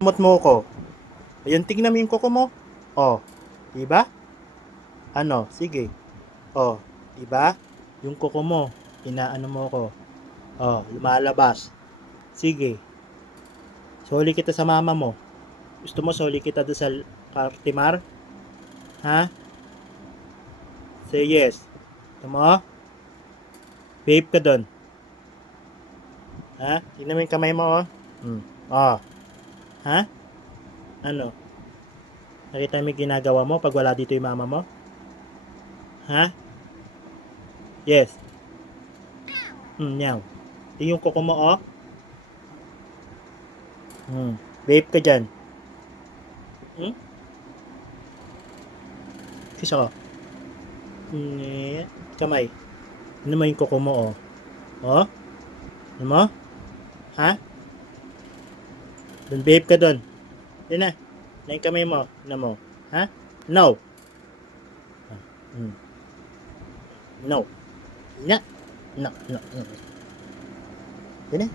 Mot mo ko. Ayun, tignan mo yung kuko mo. Oh, di ba? Ano, sige. Oh, di ba? Yung kuko mo, inaano mo ko. Oh, lumalabas. Sige. Soli kita sa mama mo. Gusto mo soli kita doon sa Cartimar? Ha? Say yes. Gusto mo? Babe ka doon. Ha? Tignan mo yung kamay mo, oh. Oh. Ha? Ano? Nakita mo yung ginagawa mo pag wala dito yung mama mo? Ha? Yes. Meow. Yung kuko mo, oh. Vape ka dyan. Hmm? Kiss ako. Kamay. Ano mo yung kuko mo, oh. Oh? Ano mo? Ha? Doon, vape ka doon. Yan na. Na yung kamay mo. Ano mo? Ha? No. No. Na. No. No. No. Yan na.